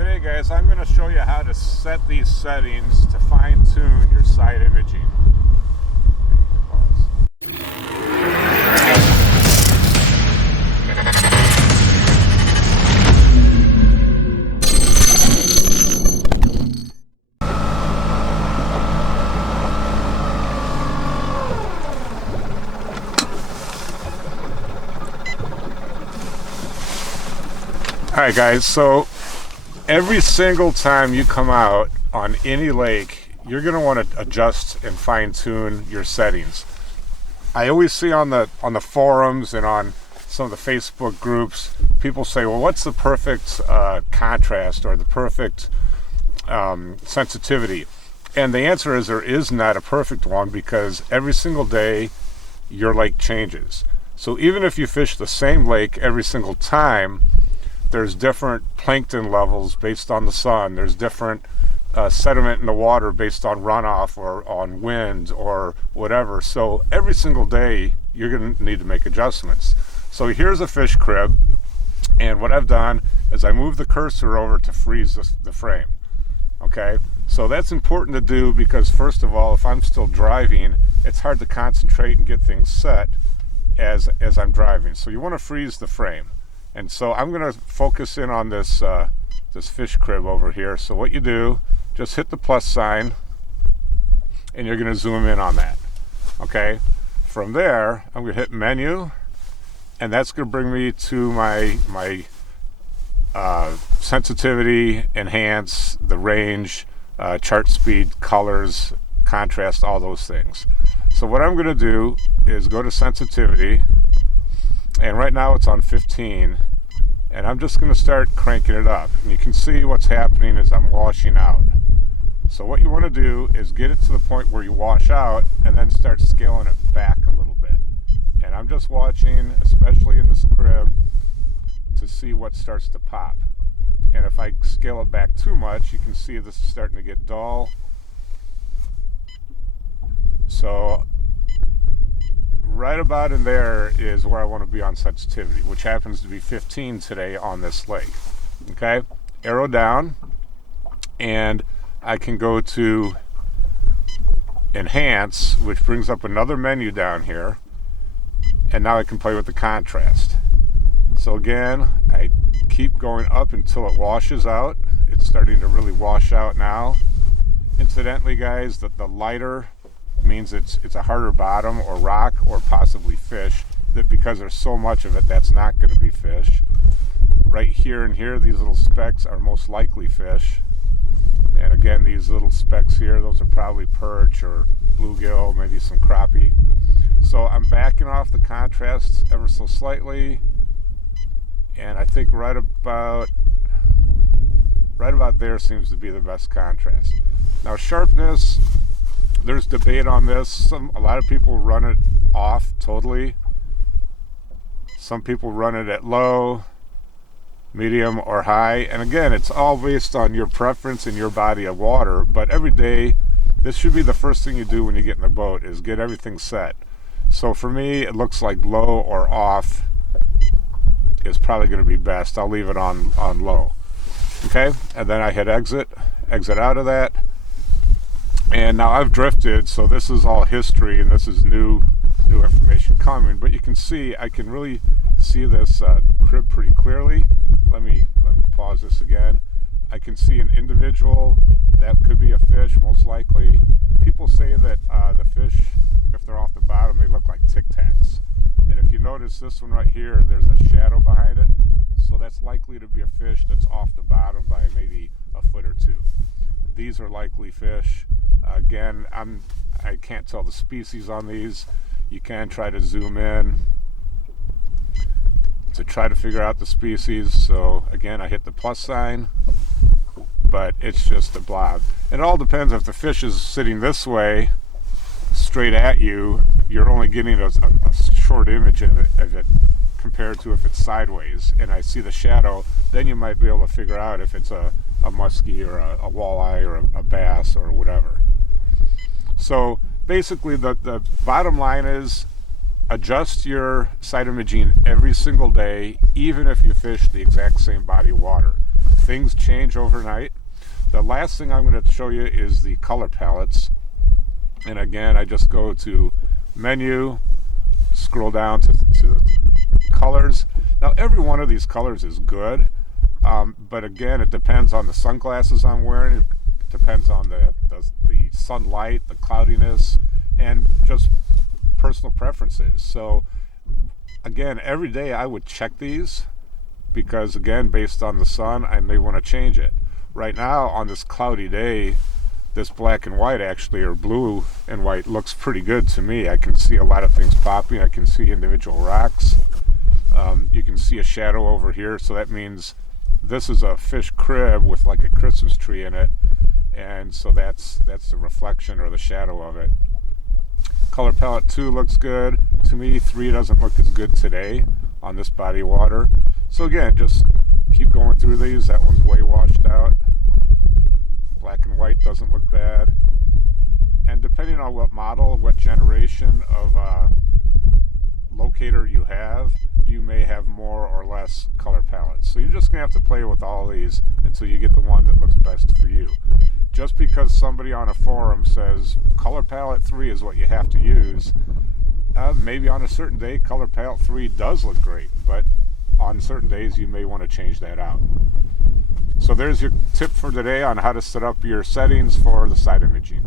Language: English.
Today guys, I'm going to show you how to set these settings to fine-tune your side imaging. Alright guys, so every single time you come out on any lake, you're going to want to adjust and fine-tune your settings. I always see on the forums and on some of the Facebook groups, people say, well, what's the perfect contrast or the perfect sensitivity? And the answer is there is not a perfect one, because every single day your lake changes. So even if you fish the same lake every single time, there's different plankton levels based on the sun. There's different sediment in the water based on runoff or on wind or whatever. So every single day you're going to need to make adjustments. So here's a fish crib, and what I've done is I moved the cursor over to freeze the frame. Okay, so that's important to do because, first of all, if I'm still driving, it's hard to concentrate and get things set as I'm driving. So you want to freeze the frame. And so I'm going to focus in on this this fish crib over here. So what you do, just hit the plus sign, and you're going to zoom in on that. Okay. From there, I'm going to hit menu, and that's going to bring me to my sensitivity, enhance, the range, chart speed, colors, contrast, all those things. So what I'm going to do is go to sensitivity. And right now it's on 15, and I'm just going to start cranking it up. And you can see what's happening as I'm washing out. So what you want to do is get it to the point where you wash out and then start scaling it back a little bit. And I'm just watching, especially in this crib, to see what starts to pop. And if I scale it back too much, you can see this is starting to get dull. So right about in there is where I want to be on sensitivity, which happens to be 15 today on this lake. Okay, arrow down, and I can go to enhance, which brings up another menu down here, and now I can play with the contrast. So again, I keep going up until it washes out. It's starting to really wash out now. Incidentally guys, the lighter means it's a harder bottom or rock or possibly fish, that because there's so much of it, that's not going to be fish. Right here and here, these little specks are most likely fish. And again, these little specks here, those are probably perch or bluegill, maybe some crappie. So I'm backing off the contrast ever so slightly, and I think right about there seems to be the best contrast. Now sharpness, there's debate on this. A lot of people run it off totally. Some people run it at low, medium, or high. And again, it's all based on your preference and your body of water. But every day, this should be the first thing you do when you get in the boat, is get everything set. So for me, it looks like low or off is probably going to be best. I'll leave it on low. Okay, and then I hit exit out of that. And now I've drifted, so this is all history, and this is new information coming. But you can see, I can really see this crib pretty clearly. Let me pause this again. I can see an individual. That could be a fish, most likely. People say that the fish, if they're off the bottom, they look like Tic Tacs. And if you notice this one right here, there's a shadow behind it. So that's likely to be a fish that's off the bottom by maybe a foot or two. These are likely fish. Again, I can't tell the species on these. You can try to zoom in to try to figure out the species. So again, I hit the plus sign, but it's just a blob. It all depends. If the fish is sitting this way, straight at you, you're only getting a short image of it compared to if it's sideways. And I see the shadow, then you might be able to figure out if it's a muskie or a walleye or a bass or whatever. So basically the bottom line is adjust your side imaging every single day, even if you fish the exact same body of water. things change overnight. The last thing I'm going to show you is the color palettes. And again, I just go to menu, scroll down to the colors. Now, every one of these colors is good, but again, it depends on the sunglasses I'm wearing. It depends on the sunlight, the cloudiness, and just personal preferences. So again, every day I would check these because, again, based on the sun, I may want to change it. Right now, on this cloudy day, this black and white actually, or blue and white, looks pretty good to me. I can see a lot of things popping. I can see individual rocks. You can see a shadow over here, so that means this is a fish crib with like a Christmas tree in it, and so that's the reflection or the shadow of it. Color palette 2 looks good to me. 3 doesn't look as good today on this body of water. So again, just keep going through these. That one's way washed out. Black and white doesn't look bad. And depending on what model, what generation of locator you have, you may have more or less color palettes. So you're just going to have to play with all these until you get the one that looks best for you. Just because somebody on a forum says color palette 3 is what you have to use, maybe on a certain day color palette 3 does look great, but on certain days you may want to change that out. So there's your tip for today on how to set up your settings for the side imaging.